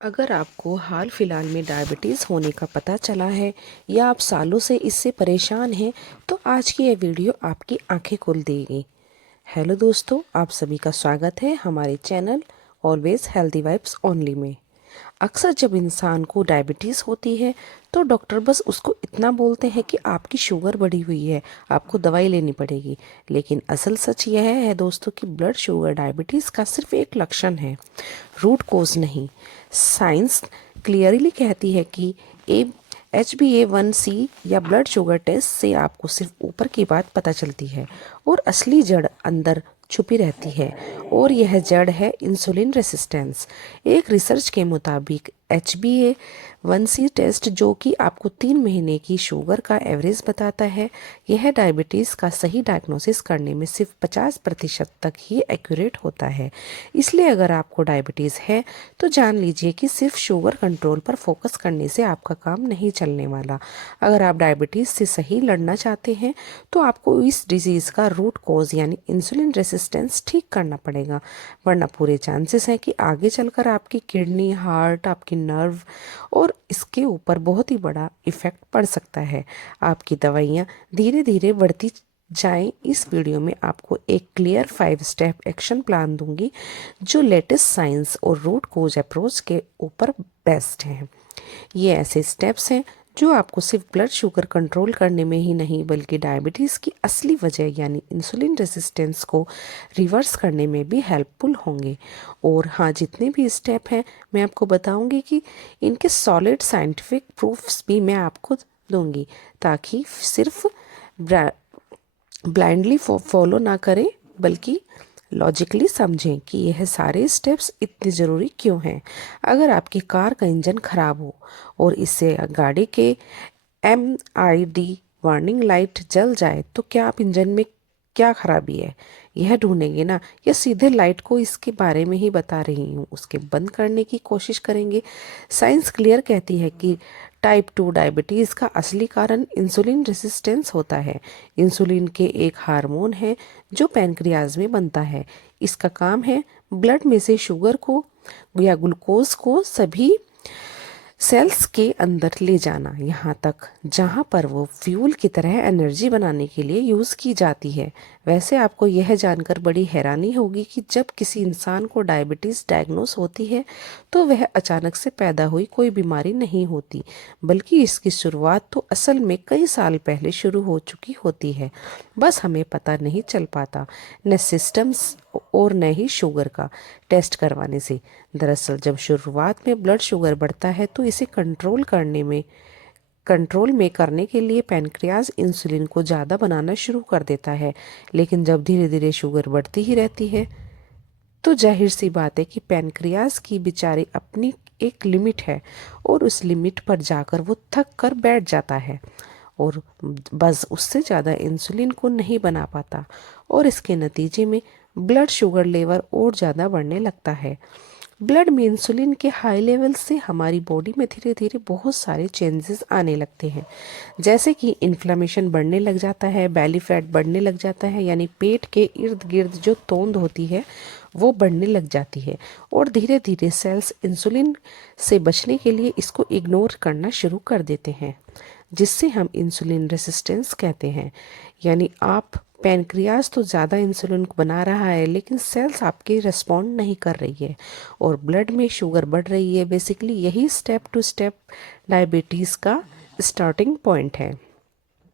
अगर आपको हाल फिलहाल में डायबिटीज़ होने का पता चला है या आप सालों से इससे परेशान हैं, तो आज की यह वीडियो आपकी आंखें खोल देगी। हेलो दोस्तों, आप सभी का स्वागत है हमारे channel always healthy vibes only में। अक्सर जब इंसान को डायबिटीज़ होती है तो डॉक्टर बस उसको इतना बोलते हैं कि आपकी शुगर बढ़ी हुई है, आपको दवाई लेनी पड़ेगी। लेकिन असल सच यह है दोस्तों कि ब्लड शुगर डायबिटीज़ का सिर्फ एक लक्षण है, रूट कोज नहीं। साइंस क्लियरली कहती है कि ए HbA1c या ब्लड शुगर टेस्ट से आपको सिर्फ ऊपर की बात पता चलती है और असली जड़ अंदर छुपी रहती है। और यह जड़ है इंसुलिन रेसिस्टेंस। एक रिसर्च के मुताबिक HbA1c टेस्ट, जो कि आपको 3 महीने की शुगर का एवरेज बताता है, यह डायबिटीज़ का सही डायग्नोसिस करने में सिर्फ 50% तक ही एक्यूरेट होता है। इसलिए अगर आपको डायबिटीज़ है तो जान लीजिए कि सिर्फ शुगर कंट्रोल पर फोकस करने से आपका काम नहीं चलने वाला। अगर आप डायबिटीज़ से सही लड़ना चाहते हैं तो आपको इस डिजीज़ का रूट कॉज यानी इंसुलिन रेसिस्टेंस ठीक करना पड़ेगा, वरना पूरे चांसेस हैं कि आगे चलकर आपकी किडनी, हार्ट, आपकी नर्व और इसके ऊपर बहुत ही बड़ा इफ़ेक्ट पड़ सकता है। आपकी दवाइयाँ धीरे धीरे बढ़ती जाएं। इस वीडियो में आपको एक क्लियर 5 स्टेप एक्शन प्लान दूंगी जो लेटेस्ट साइंस और रूट कोज अप्रोच के ऊपर बेस्ड हैं। ये ऐसे स्टेप्स हैं जो आपको सिर्फ ब्लड शुगर कंट्रोल करने में ही नहीं बल्कि डायबिटीज़ की असली वजह यानी इंसुलिन रेसिस्टेंस को रिवर्स करने में भी हेल्पफुल होंगे। और हाँ, जितने भी स्टेप हैं मैं आपको बताऊंगी कि इनके सॉलिड साइंटिफिक प्रूफ्स भी मैं आपको दूंगी, ताकि सिर्फ ब्लाइंडली फॉलो ना करें बल्कि लॉजिकली समझें कि यह सारे स्टेप्स इतने ज़रूरी क्यों हैं। अगर आपकी कार का इंजन खराब हो और इससे गाड़ी के MID वार्निंग लाइट जल जाए तो क्या आप इंजन में क्या खराबी है यह ढूंढेंगे ना, या सीधे लाइट को इसके बारे में ही बता रही हूँ उसके बंद करने की कोशिश करेंगे। साइंस क्लियर कहती है कि टाइप 2 डायबिटीज़ का असली कारण इंसुलिन रेसिस्टेंस होता है। इंसुलिन के एक हार्मोन है जो पैनक्रियाज में बनता है। इसका काम है ब्लड में से शुगर को या ग्लूकोज को सभी सेल्स के अंदर ले जाना, यहाँ तक जहाँ पर वो फ्यूल की तरह एनर्जी बनाने के लिए यूज़ की जाती है। वैसे आपको यह जानकर बड़ी हैरानी होगी कि जब किसी इंसान को डायबिटीज़ डायग्नोस होती है तो वह अचानक से पैदा हुई कोई बीमारी नहीं होती, बल्कि इसकी शुरुआत तो असल में कई साल पहले शुरू हो चुकी होती है। बस हमें पता नहीं चल पाता, न सिस्टम्स और न ही शुगर का टेस्ट करवाने से। दरअसल जब शुरुआत में ब्लड शुगर बढ़ता है तो इसे कंट्रोल में करने के लिए पैनक्रियाज इंसुलिन को ज़्यादा बनाना शुरू कर देता है। लेकिन जब धीरे धीरे शुगर बढ़ती ही रहती है तो जाहिर सी बात है कि पैनक्रियाज की बेचारी अपनी एक लिमिट है और उस लिमिट पर जाकर वो थक कर बैठ जाता है और बस उससे ज़्यादा इंसुलिन को नहीं बना पाता और इसके नतीजे में ब्लड शुगर लेवल और ज़्यादा बढ़ने लगता है। ब्लड में इंसुलिन के हाई लेवल से हमारी बॉडी में धीरे धीरे बहुत सारे चेंजेस आने लगते हैं, जैसे कि इन्फ्लेमेशन बढ़ने लग जाता है, बेली फैट बढ़ने लग जाता है यानी पेट के इर्द गिर्द जो तोंद होती है वो बढ़ने लग जाती है, और धीरे धीरे सेल्स इंसुलिन से बचने के लिए इसको इग्नोर करना शुरू कर देते हैं, जिससे हम इंसुलिन रेसिस्टेंस कहते हैं। यानी आप पैनक्रियाज तो ज़्यादा इंसुलिन को बना रहा है लेकिन सेल्स आपके रिस्पॉन्ड नहीं कर रही है और ब्लड में शुगर बढ़ रही है। बेसिकली यही स्टेप टू स्टेप डायबिटीज़ का स्टार्टिंग पॉइंट है।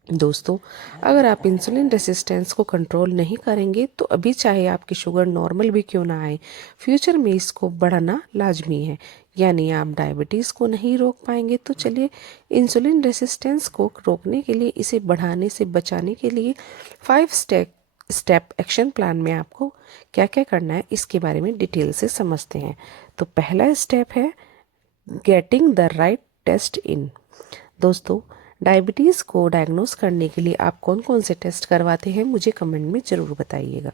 दोस्तों, अगर आप इंसुलिन रेसिस्टेंस को कंट्रोल नहीं करेंगे तो अभी चाहे आपकी शुगर नॉर्मल भी क्यों ना आए, फ्यूचर में इसको बढ़ाना लाजमी है। यानी आप डायबिटीज़ को नहीं रोक पाएंगे तो चलिए इंसुलिन रेसिस्टेंस को रोकने के लिए, इसे बढ़ाने से बचाने के लिए 5 स्टेप एक्शन प्लान में आपको क्या क्या करना है इसके बारे में डिटेल से समझते हैं। तो पहला स्टेप है गेटिंग द राइट टेस्ट इन। दोस्तों, डायबिटीज़ को डायग्नोस करने के लिए आप कौन कौन से टेस्ट करवाते हैं मुझे कमेंट में ज़रूर बताइएगा।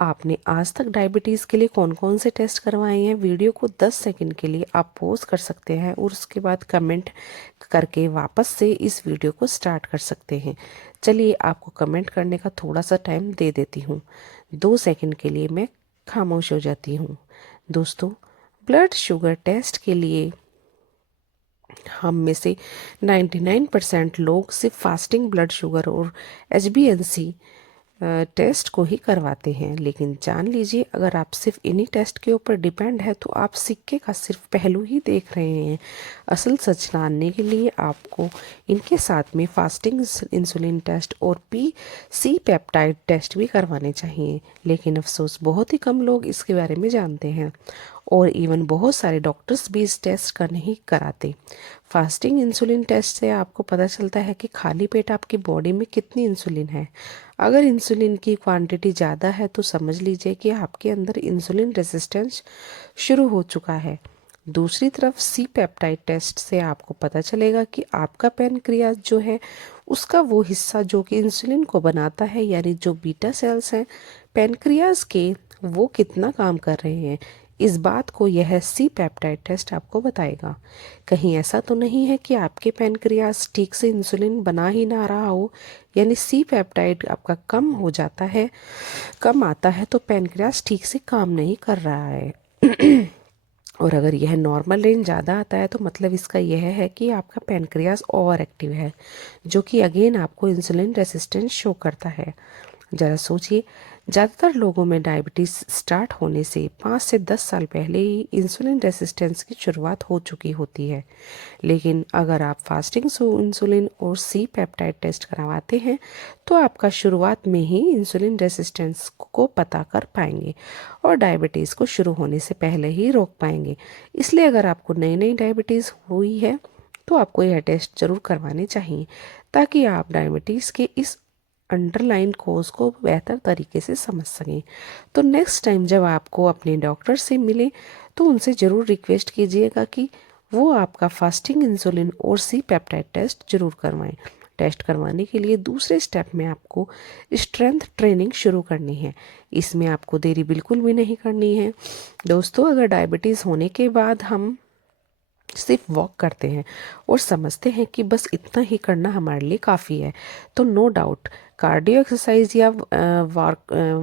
आपने आज तक डायबिटीज़ के लिए कौन कौन से टेस्ट करवाए हैं, वीडियो को 10 सेकंड के लिए आप पॉज कर सकते हैं और उसके बाद कमेंट करके वापस से इस वीडियो को स्टार्ट कर सकते हैं। चलिए आपको कमेंट करने का थोड़ा सा टाइम दे देती हूँ। 2 सेकंड के लिए मैं खामोश हो जाती हूँ। दोस्तों, ब्लड शुगर टेस्ट के लिए हम में से 99% लोग सिर्फ फास्टिंग ब्लड शुगर और HbA1c टेस्ट को ही करवाते हैं। लेकिन जान लीजिए, अगर आप सिर्फ इन्हीं टेस्ट के ऊपर डिपेंड है तो आप सिक्के का सिर्फ पहलू ही देख रहे हैं। असल सच जानने के लिए आपको इनके साथ में फास्टिंग इंसुलिन टेस्ट और सी पेप्टाइड टेस्ट भी करवाने चाहिए। लेकिन अफसोस बहुत ही कम लोग इसके बारे में जानते हैं और इवन बहुत सारे डॉक्टर्स भी इस टेस्ट का नहीं कराते। फास्टिंग इंसुलिन टेस्ट से आपको पता चलता है कि खाली पेट आपकी बॉडी में कितनी इंसुलिन है। अगर इंसुलिन की क्वांटिटी ज़्यादा है तो समझ लीजिए कि आपके अंदर इंसुलिन रेजिस्टेंस शुरू हो चुका है। दूसरी तरफ सी पेप्टाइड टेस्ट से आपको पता चलेगा कि आपका पैनक्रियाज जो है उसका वो हिस्सा जो कि इंसुलिन को बनाता है, यानी जो बीटा सेल्स हैं पैनक्रियाज के, वो कितना काम कर रहे हैं। इस बात को यह सी पेप्टाइड टेस्ट आपको बताएगा। कहीं ऐसा तो नहीं है कि आपके पैनक्रियाज ठीक से इंसुलिन बना ही ना रहा हो, यानी सी पेप्टाइड आपका कम हो जाता है, कम आता है तो पैनक्रियाज ठीक से काम नहीं कर रहा है। और अगर यह नॉर्मल रेंज ज़्यादा आता है तो मतलब इसका यह है कि आपका पैनक्रियाज ओवर एक्टिव है, जो कि अगेन आपको इंसुलिन रेसिस्टेंस शो करता है। ज़रा सोचिए, ज़्यादातर लोगों में डायबिटीज़ स्टार्ट होने से 5 से 10 साल पहले ही इंसुलिन रेसिस्टेंस की शुरुआत हो चुकी होती है। लेकिन अगर आप फास्टिंग इंसुलिन और सी पेप्टाइड टेस्ट करवाते हैं तो आपका शुरुआत में ही इंसुलिन रेसिस्टेंस को पता कर पाएंगे और डायबिटीज़ को शुरू होने से पहले ही रोक पाएंगे। इसलिए अगर आपको नई नई डायबिटीज़ हुई है तो आपको यह टेस्ट ज़रूर करवाने चाहिए, ताकि आप डायबिटीज़ के इस अंडरलाइन कोज को बेहतर तरीके से समझ सकें। तो नेक्स्ट टाइम जब आपको अपने डॉक्टर से मिले तो उनसे ज़रूर रिक्वेस्ट कीजिएगा कि वो आपका फास्टिंग इंसुलिन और सी पेप्टाइड टेस्ट जरूर करवाएं। टेस्ट करवाने के लिए दूसरे स्टेप में आपको स्ट्रेंथ ट्रेनिंग शुरू करनी है। इसमें आपको देरी बिल्कुल भी नहीं करनी है। दोस्तों, अगर डायबिटीज़ होने के बाद हम सिर्फ वॉक करते हैं और समझते हैं कि बस इतना ही करना हमारे लिए काफ़ी है, तो नो डाउट कार्डियो एक्सरसाइज या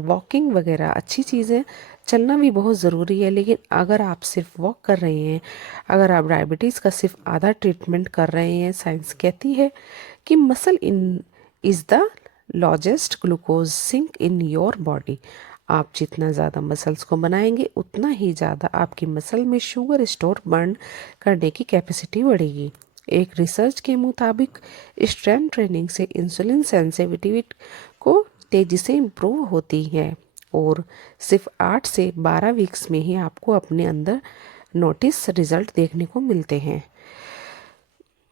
वॉकिंग वगैरह अच्छी चीज़ें, चलना भी बहुत ज़रूरी है। लेकिन अगर आप सिर्फ वॉक कर रहे हैं, अगर आप डायबिटीज़ का सिर्फ आधा ट्रीटमेंट कर रहे हैं, साइंस कहती है कि muscle in is the largest glucose sink in your body. आप जितना ज़्यादा मसल्स को बनाएंगे उतना ही ज़्यादा आपकी मसल में शुगर स्टोर बर्न करने की कैपेसिटी बढ़ेगी। एक रिसर्च के मुताबिक स्ट्रेंथ ट्रेनिंग से इंसुलिन सेंसिटिविटी को तेज़ी से इम्प्रूव होती है और सिर्फ 8 से 12 वीक्स में ही आपको अपने अंदर नोटिस रिजल्ट देखने को मिलते हैं।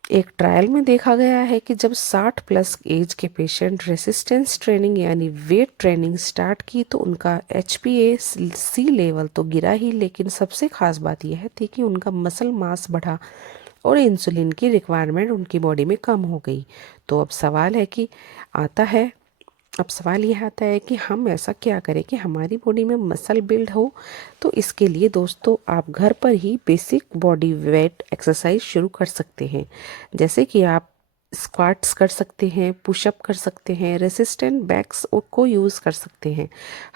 एक ट्रायल में देखा गया है कि जब 60 प्लस एज के पेशेंट रेसिस्टेंस ट्रेनिंग यानी वेट ट्रेनिंग स्टार्ट की तो उनका HbA1c लेवल तो गिरा ही, लेकिन सबसे खास बात यह थी कि उनका मसल मास बढ़ा और इंसुलिन की रिक्वायरमेंट उनकी बॉडी में कम हो गई। तो अब सवाल यह आता है कि हम ऐसा क्या करें कि हमारी बॉडी में मसल बिल्ड हो। तो इसके लिए दोस्तों आप घर पर ही बेसिक बॉडी वेट एक्सरसाइज शुरू कर सकते हैं, जैसे कि आप स्क्वाट्स कर सकते हैं, पुशअप कर सकते हैं, रेसिस्टेंट बैक्स को यूज़ कर सकते हैं,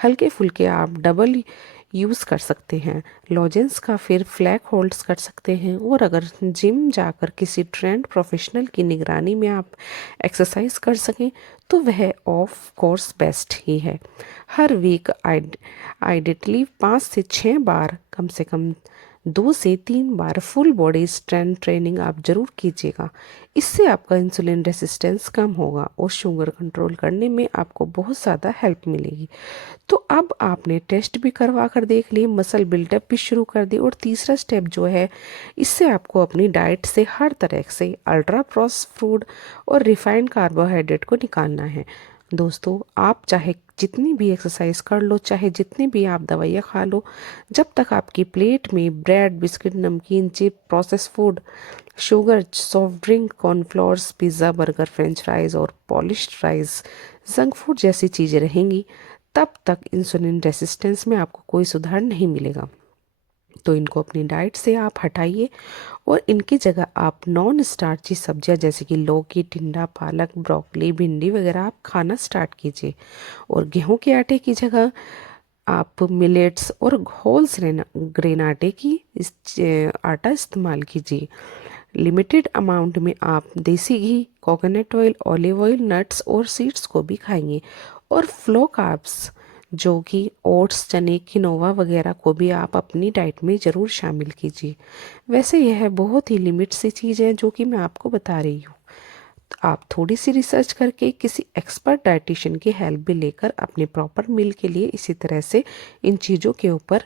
हल्के फुल्के आप डबल यूज़ कर सकते हैं, लॉजेंस का फिर फ्लैग होल्ड्स कर सकते हैं। और अगर जिम जाकर किसी ट्रेंड प्रोफेशनल की निगरानी में आप एक्सरसाइज कर सकें तो वह ऑफ कोर्स बेस्ट ही है। हर वीक आइडियली 5 से 6 बार, कम से कम 2 से 3 बार फुल बॉडी स्ट्रेंथ ट्रेनिंग आप जरूर कीजिएगा। इससे आपका इंसुलिन रेसिस्टेंस कम होगा और शुगर कंट्रोल करने में आपको बहुत ज़्यादा हेल्प मिलेगी। तो अब आपने टेस्ट भी करवा कर देख लिए, मसल बिल्डअप भी शुरू कर दी और तीसरा स्टेप जो है, इससे आपको अपनी डाइट से हर तरह से अल्ट्रा प्रोसेस्ड फूड और रिफाइंड कार्बोहाइड्रेट को निकालना है। दोस्तों, आप चाहे जितनी भी एक्सरसाइज कर लो, चाहे जितनी भी आप दवाइयाँ खा लो, जब तक आपकी प्लेट में bread, biscuit, namkeen, chip, process food, sugar, soft drink, cornflours, pizza, burger, French fries और पॉलिश्ड राइस, जंक फूड जैसी चीज़ें रहेंगी, तब तक इंसुलिन रेसिस्टेंस में आपको कोई सुधार नहीं मिलेगा। तो इनको अपनी डाइट से आप हटाइए और इनकी जगह आप नॉन स्टार्ची सब्जियां जैसे कि लौकी, टिंडा, पालक, ब्रोकली, भिंडी वगैरह आप खाना स्टार्ट कीजिए। और गेहूं के आटे की जगह आप मिलेट्स और होल ग्रेन आटे की आटा इस्तेमाल कीजिए। लिमिटेड अमाउंट में आप desi ghee, coconut oil, olive oil, nuts और सीड्स को भी खाएंगे। और फ्लो कार्ब्स जो कि ओट्स, चने, किनोवा वगैरह को भी आप अपनी डाइट में ज़रूर शामिल कीजिए। वैसे यह बहुत ही लिमिट से चीज़ है जो कि मैं आपको बता रही हूँ। आप थोड़ी सी रिसर्च करके किसी एक्सपर्ट डाइटिशियन की हेल्प भी लेकर अपने प्रॉपर मील के लिए इसी तरह से इन चीज़ों के ऊपर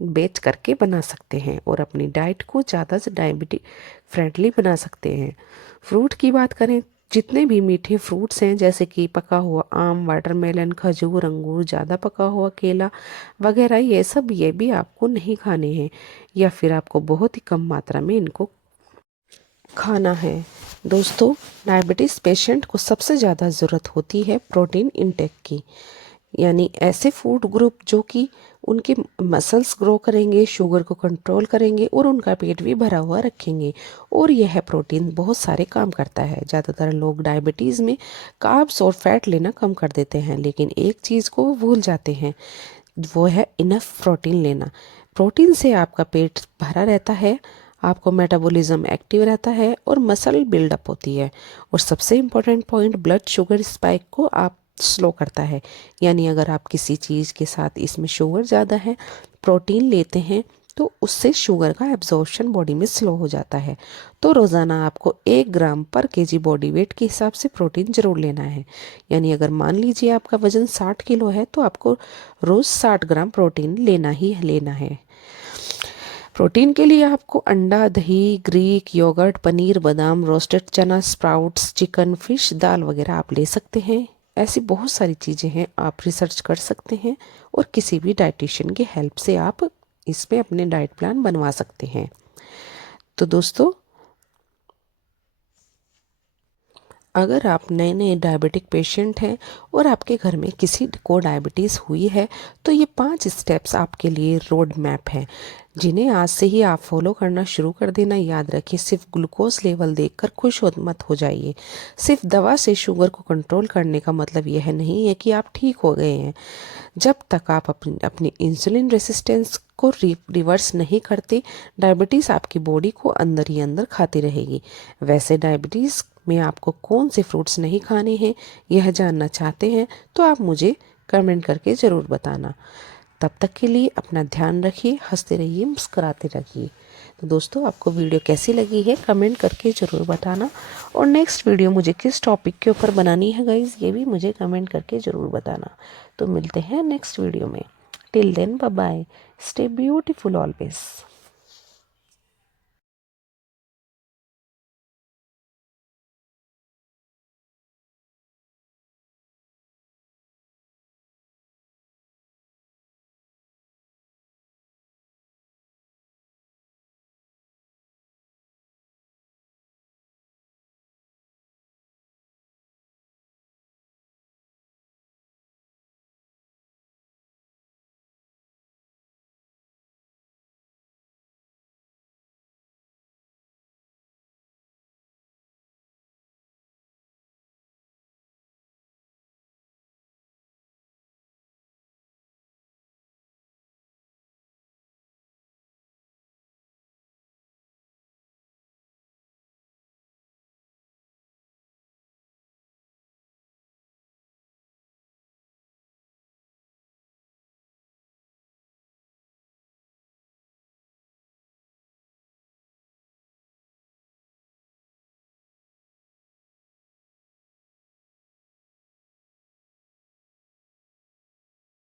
बेच करके बना सकते हैं और अपनी डाइट को ज़्यादा से डायबिटिक फ्रेंडली बना सकते हैं। फ्रूट की बात करें, जितने भी मीठे फ्रूट्स हैं जैसे कि पका हुआ आम, वाटरमेलन, खजूर, अंगूर, ज़्यादा पका हुआ केला वगैरह, ये भी आपको नहीं खाने हैं या फिर आपको बहुत ही कम मात्रा में इनको खाना है। दोस्तों, डायबिटीज़ पेशेंट को सबसे ज़्यादा ज़रूरत होती है प्रोटीन इंटेक की, यानी ऐसे फूड ग्रुप जो कि उनके मसल्स ग्रो करेंगे, शुगर को कंट्रोल करेंगे और उनका पेट भी भरा हुआ रखेंगे। और यह प्रोटीन बहुत सारे काम करता है। ज़्यादातर लोग डायबिटीज़ में कार्ब्स और फैट लेना कम कर देते हैं, लेकिन एक चीज़ को वो भूल जाते हैं, वो है इनफ प्रोटीन लेना। प्रोटीन से आपका पेट भरा रहता है, आपको मेटाबॉलिज्म एक्टिव रहता है और मसल बिल्डअप होती है। और सबसे important point, blood sugar spike को आप स्लो करता है। यानी अगर आप किसी चीज़ के साथ इसमें शुगर ज़्यादा है, प्रोटीन लेते हैं, तो उससे शुगर का एब्जॉर्प्शन बॉडी में स्लो हो जाता है। तो रोज़ाना आपको 1 ग्राम पर केजी बॉडी वेट के हिसाब से प्रोटीन ज़रूर लेना है। यानी अगर मान लीजिए आपका वज़न 60 किलो है तो आपको रोज़ 60 ग्राम प्रोटीन लेना ही लेना है। प्रोटीन के लिए आपको अंडा, दही, ग्रीक योगर्ट, पनीर, बादाम, रोस्टेड चना, स्प्राउट्स, चिकन, फिश, दाल वगैरह आप ले सकते हैं। ऐसी बहुत सारी चीज़ें हैं, आप रिसर्च कर सकते हैं और किसी भी डाइटिशियन की हेल्प से आप इसमें अपने डाइट प्लान बनवा सकते हैं। तो दोस्तों, अगर आप नए नए डायबिटिक पेशेंट हैं और आपके घर में किसी को डायबिटीज़ हुई है तो ये 5 स्टेप्स आपके लिए रोड मैप है, जिन्हें आज से ही आप फॉलो करना शुरू कर देना। याद रखिए, सिर्फ ग्लूकोज लेवल देखकर खुश मत हो जाइए। सिर्फ दवा से शुगर को कंट्रोल करने का मतलब यह नहीं है कि आप ठीक हो गए हैं। जब तक आप अपनी इंसुलिन रेसिस्टेंस को रिवर्स नहीं करते, डायबिटीज़ आपकी बॉडी को अंदर ही अंदर खाती रहेगी। वैसे डायबिटीज़ में आपको कौन से फ्रूट्स नहीं खाने हैं, यह जानना चाहते हैं तो आप मुझे कमेंट करके ज़रूर बताना। तब तक के लिए अपना ध्यान रखिए, हंसते रहिए, मुस्कुराते रहिए। तो दोस्तों, आपको वीडियो कैसी लगी है कमेंट करके ज़रूर बताना। और नेक्स्ट वीडियो मुझे किस टॉपिक के ऊपर बनानी है गाइज़, ये भी मुझे कमेंट करके ज़रूर बताना। तो मिलते हैं नेक्स्ट वीडियो में। Till then, bye bye, stay beautiful always.